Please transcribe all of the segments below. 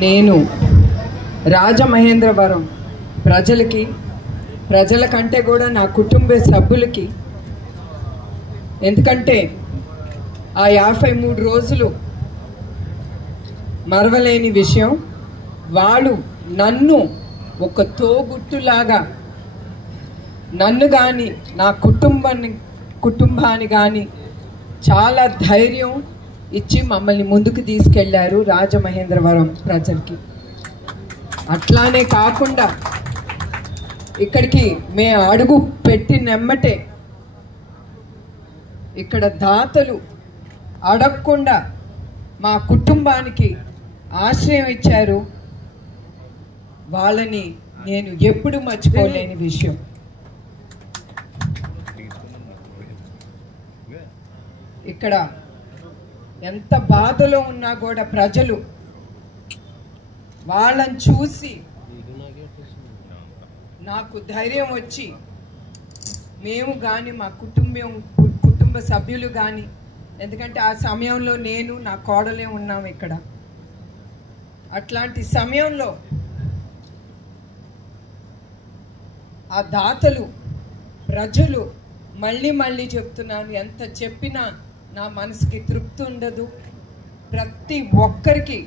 నేను రాజమహేంద్రవరం ప్రజల కంటే కూడా నా కుటుంబ సభ్యులకి, ఎందుకంటే ఆ 53 రోజులు మరవలేని విషయం. వాళ్ళు నన్ను ఒక తోబుట్టులాగా నన్ను కానీ నా కుటుంబాన్ని కానీ చాలా ధైర్యం ఇచ్చి మమ్మల్ని ముందుకు తీసుకెళ్లారు రాజమహేంద్రవరం ప్రజలకి. అట్లానే కాకుండా ఇక్కడికి మేము అడుగు పెట్టినెమ్మటే ఇక్కడ దాతలు అడగకుండా మా కుటుంబానికి ఆశ్రయం ఇచ్చారు. వాళ్ళని నేను ఎప్పుడు మర్చిపోలేని విషయం. ఇక్కడ ఎంత బాధలో ఉన్నా కూడా ప్రజలు వాళ్ళని చూసి నాకు ధైర్యం వచ్చి మేము కానీ మా కుటుంబ సభ్యులు కానీ, ఎందుకంటే ఆ సమయంలో నేను నా కోడలే ఉన్నాం ఇక్కడ. అట్లాంటి సమయంలో ఆ దాతలు ప్రజలు మళ్ళీ చెప్తున్నాను, ఎంత చెప్పినా నా మనసుకి తృప్తి ఉండదు. ప్రతి ఒక్కరికి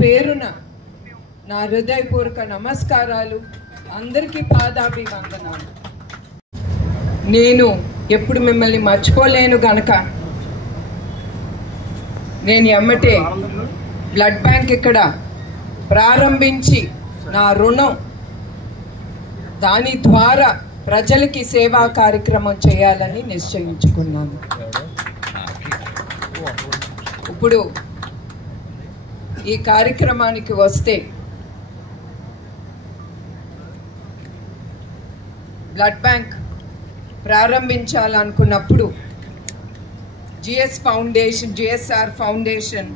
పేరున నా హృదయపూర్వక నమస్కారాలు, అందరికీ పాదాభివందనాలు. నేను ఎప్పుడు మిమ్మల్ని మర్చిపోలేను గనక నేను ఎమ్మటే బ్లడ్ బ్యాంక్ ఇక్కడ ప్రారంభించి నా రుణం దాని ద్వారా ప్రజలకి సేవా కార్యక్రమం చేయాలని నిశ్చయించుకున్నాను. ఇప్పుడు ఈ కార్యక్రమానికి వస్తే బ్లడ్ బ్యాంక్ ప్రారంభించాలనుకున్నప్పుడు GSR foundation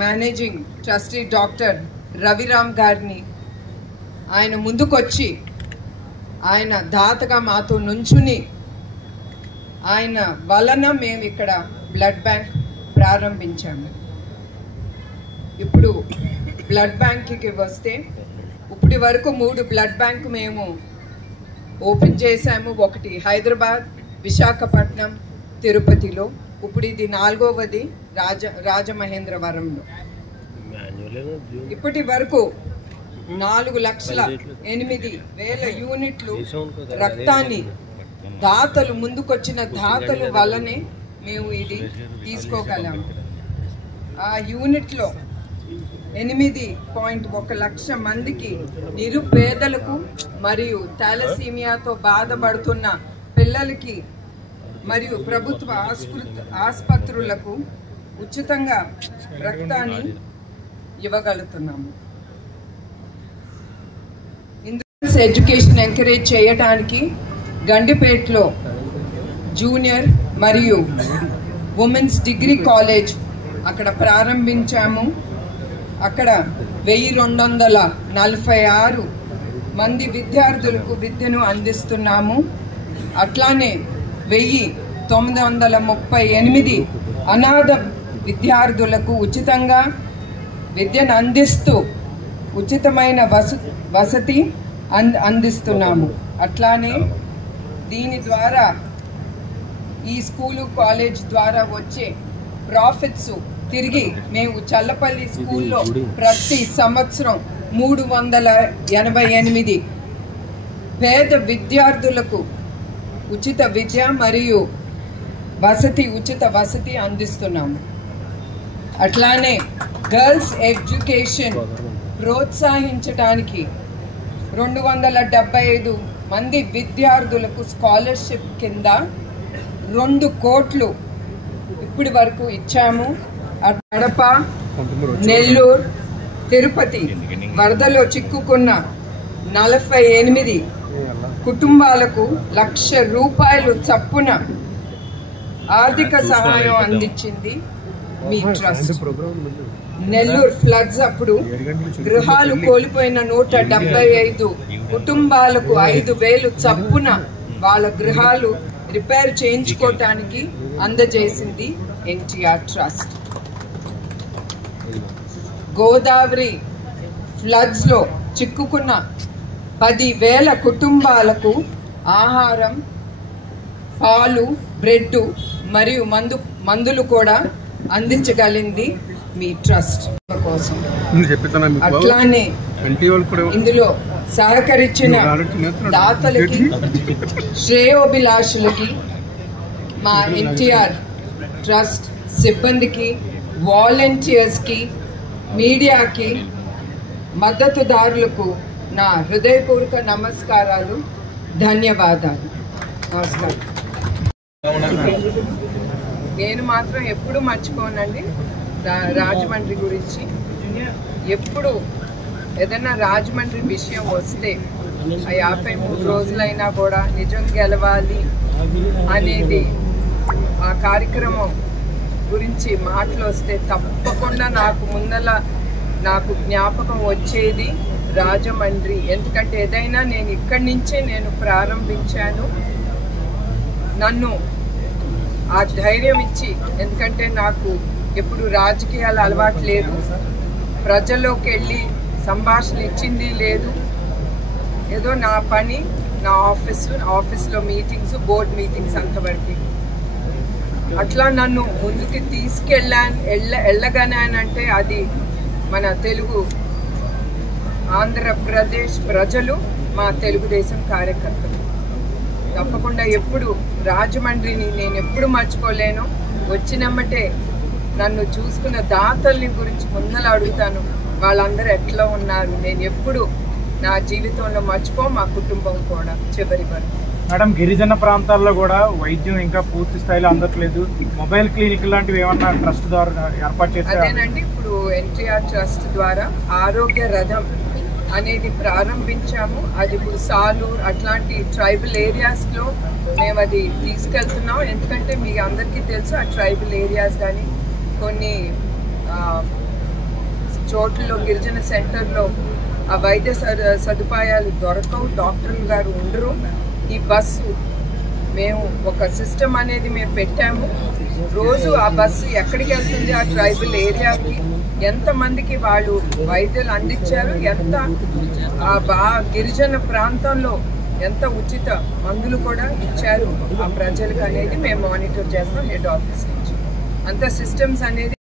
managing trustee doctor Raviram గారిని ఆయన ముందుకొచ్చి ఆయన దాతగా మాతో నుంచుని ఆయన వలన మేము ఇక్కడ బ్లడ్ బ్యాంక్ ప్రారంభించాము. ఇప్పుడు బ్లడ్ బ్యాంక్కి వస్తే ఇప్పటి వరకు 3 బ్లడ్ బ్యాంక్ మేము ఓపెన్ చేశాము. ఒకటి హైదరాబాద్, విశాఖపట్నం, తిరుపతిలో. ఇప్పుడు ఇది 4వది రాజమహేంద్రవరంలో. ఇప్పటి వరకు 4,08,000 యూనిట్లు రక్తాన్ని దాతలు ముందుకొచ్చిన దాతలు వల్లనే మేము ఇది తీసుకోగలాము. ఆ యూనిట్లో 8.1 లక్ష మందికి, నిరుపేదలకు మరియు థాలసీమియాతో బాధపడుతున్న పిల్లలకి మరియు ప్రభుత్వ ఆసుపత్రులకు ఉచితంగా రక్తాన్ని ఇవ్వగలుగుతున్నాము. ఎడ్యుకేషన్ ఎంకరేజ్ చేయడానికి గండిపేటలో జూనియర్ మరియు ఉమెన్స్ డిగ్రీ కాలేజ్ అక్కడ ప్రారంభించాము. అక్కడ 1246 మంది విద్యార్థులకు విద్యను అందిస్తున్నాము. అట్లానే 1938 అనాథ విద్యార్థులకు ఉచితంగా విద్యను అందిస్తూ ఉచితమైన వసతి అందిస్తున్నాము. అట్లానే దీని ద్వారా ఈ స్కూలు కాలేజ్ ద్వారా వచ్చే ప్రాఫిట్స్ తిరిగి మేము చల్లపల్లి స్కూల్లో ప్రతి సంవత్సరం 388 పేద విద్యార్థులకు ఉచిత విద్య మరియు ఉచిత వసతి అందిస్తున్నాము. అట్లానే గర్ల్స్ ఎడ్యుకేషన్ ప్రోత్సహించడానికి 275 మంది విద్యార్థులకు స్కాలర్షిప్ కింద 2 కోట్లు ఇప్పటి వరకు ఇచ్చాము. కడప, నెల్లూరు, తిరుపతి వరదలో చిక్కుకున్న 48 కుటుంబాలకు ₹1,00,000 చప్పున ఆర్థిక సహాయం అందించింది మీ ట్రస్ట్. నెల్లూరు ఫ్లడ్స్ అప్పుడు గృహాలు కోల్పోయిన 175 కుటుంబాలకు 5,000 చప్పున వాళ్ళ గృహాలు రిపేర్ చేయించుకోవటానికి అందజేసింది ఎన్టీఆర్ ట్రస్ట్. గోదావరి ఫ్లడ్స్లో చిక్కుకున్న 10,000 కుటుంబాలకు ఆహారం, పాలు, బ్రెడ్ మరియు మందులు కూడా అందించగలిగింది మీ ట్రస్ట్ కోసం. అట్లానే ఇందులో సహకరించిన దాతలకి, శ్రేయోభిలాషులకి, మా ఎన్టీఆర్ ట్రస్ట్ సిబ్బందికి, వాలంటీర్స్కి, మీడియాకి, మద్దతుదారులకు నా హృదయపూర్వక నమస్కారాలు, ధన్యవాదాలు. నమస్కారం. నేను మాత్రం ఎప్పుడు మర్చిపోనండి రాజమండ్రి గురించి. ఎప్పుడు ఏదైనా రాజమండ్రి విషయం వస్తే ఆ 53 రోజులైనా కూడా నిజం గెలవాలి అనేది ఆ కార్యక్రమం గురించి మాటలు వస్తే తప్పకుండా నాకు జ్ఞాపకం వచ్చేది రాజమండ్రి. ఎందుకంటే ఏదైనా నేను ఇక్కడి నుంచే నేను ప్రారంభించాను. నన్ను ఆ ధైర్యం ఇచ్చి, ఎందుకంటే నాకు ఎప్పుడు రాజకీయాలు అలవాటు లేదు, ప్రజల్లోకి వెళ్ళి సంభాషణ ఇచ్చింది లేదు. ఏదో నా పని, నా ఆఫీస్లో మీటింగ్స్, బోర్డ్ మీటింగ్స్ అంతవరకు. అట్లా నన్ను ముందుకు వెళ్ళగానంటే అది మన తెలుగు ఆంధ్రప్రదేశ్ ప్రజలు, మా తెలుగుదేశం కార్యకర్తలు. తప్పకుండా ఎప్పుడు రాజమండ్రిని నేను ఎప్పుడు మర్చిపోలేను. వచ్చినమ్మటే నన్ను చూసుకున్న దాతల్ని గురించి ముందర అడుగుతాను, వాళ్ళందరూ ఎట్లా ఉన్నారు. నేను ఎప్పుడు నా జీవితంలో మా కుటుంబం కూడా చివరి వరకు. మేడం, గిరిజన ప్రాంతాల్లో కూడా వైద్యం ఇంకా పూర్తి స్థాయిలో అందట్లేదు. మొబైల్ క్లినిక్ లాంటివి ఏమన్నా ట్రస్ట్ ద్వారా ఏర్పాటు చేస్తారు? అదేనండి, ఇప్పుడు ఎన్టీఆర్ ట్రస్ట్ ద్వారా ఆరోగ్య రథం అనేది ప్రారంభించాము. అది ఇప్పుడు సాలూర్ అట్లాంటి ట్రైబల్ ఏరియాస్లో మేము అది తీసుకెళ్తున్నాం. ఎందుకంటే మీకు అందరికీ తెలుసు, ఆ ట్రైబల్ ఏరియాస్ కానీ కొన్ని చోట్లలో గిరిజన సెంటర్లో ఆ వైద్య సదుపాయాలు దొరకవు, డాక్టర్లు గారు ఉండరు. ఈ బస్సు మేము ఒక సిస్టమ్ అనేది మేము పెట్టాము. రోజు ఆ బస్సు ఎక్కడికి వెళ్తుంది, ఆ ట్రైబల్ ఏరియాకి ఎంతమందికి వాళ్ళు వైద్యులు అందించారు, ఎంత గిరిజన ప్రాంతంలో ఎంత ఉచిత మందులు కూడా ఇచ్చారు ఆ ప్రజలకు అనేది మేము మానిటర్ చేస్తాం హెడ్ ఆఫీస్ నుంచి. అంత సిస్టమ్స్ అనేది